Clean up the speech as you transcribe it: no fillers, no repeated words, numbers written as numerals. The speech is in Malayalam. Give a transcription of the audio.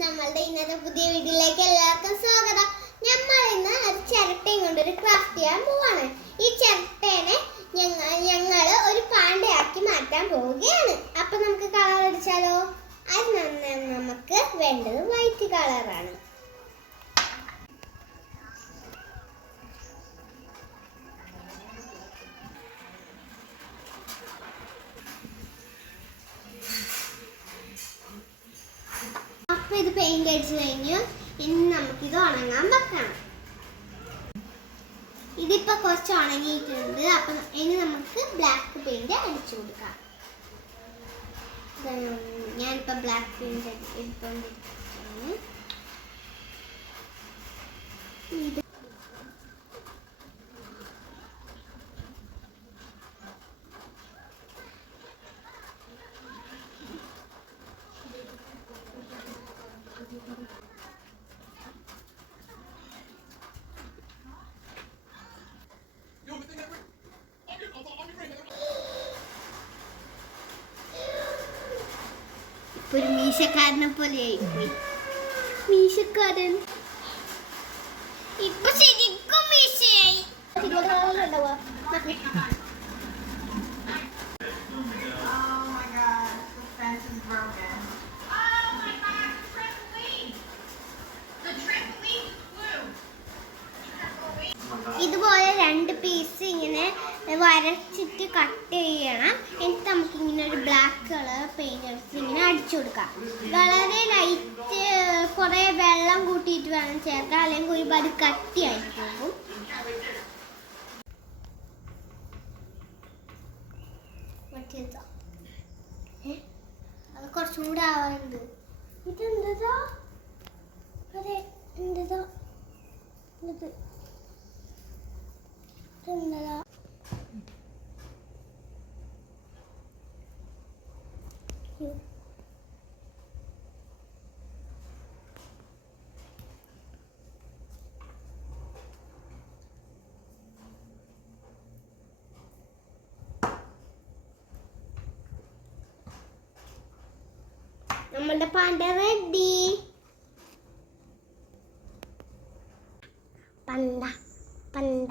നമ്മളുടെ ഇന്നത്തെ പുതിയ വീഡിയോയിലേക്ക് എല്ലാവർക്കും സ്വാഗതം. നമ്മൾ ഇന്ന് ഒരു ചിരട്ടയും കൊണ്ട് ഒരു ക്രാഫ്റ്റ് ചെയ്യാൻ പോവാണ്. ഈ ചിരട്ടേനെ ഞങ്ങൾ ഒരു പാണ്ടയാക്കി മാറ്റാൻ പോവുകയാണ്. അപ്പൊ നമുക്ക് കളർ അടിച്ചാലോ? അത് നമുക്ക് വേണ്ടത് വൈറ്റ് കളറാണ്. ഇത് പെയിന്റ് അടിച്ചു കഴിഞ്ഞു. ഇനി നമുക്കിത് ഉണങ്ങാൻ വെക്കണം. ഇതിപ്പോ കുറച്ച് ഉണങ്ങിയിട്ടുണ്ട്. അപ്പൊ ഇനി നമുക്ക് ബ്ലാക്ക് പെയിന്റ് അടിച്ചു കൊടുക്കാം. ഞാനിപ്പോ ബ്ലാക്ക് പെയിന്റ് എടുത്തോണ്ടിരിക്കുകയാണ്. ഒരു മീശക്കാരനെ പോലെയായിപ്പോയി. മീശക്കാരൻ ഇപ്പൊ ശരിക്കും മീശയായി. ഇതുപോലെ രണ്ട് പീസ് ഇങ്ങനെ വരച്ചിട്ട് കട്ട് ചെയ്യണം. എന്നിട്ട് നമുക്ക് ഇങ്ങനെ ഒരു ബ്ലാക്ക് കളർ പെയിന്റ് അടിച്ച് ഇങ്ങനെ അടിച്ചു കൊടുക്കാം. വളരെ ലൈറ്റ് കുറെ വെള്ളം കൂട്ടിയിട്ട് വേണം ചേർക്കാൻ, അല്ലെങ്കിൽ ഒരുപാട് കട്ടിയായി പോകും. അത് കുറച്ചും കൂടെ ആവാറുണ്ട്. ഇതെന്താ? അതെ എന്താ ഇത്? നമ്മളുടെ പാണ്ട റെഡി. പണ്ട പണ്ട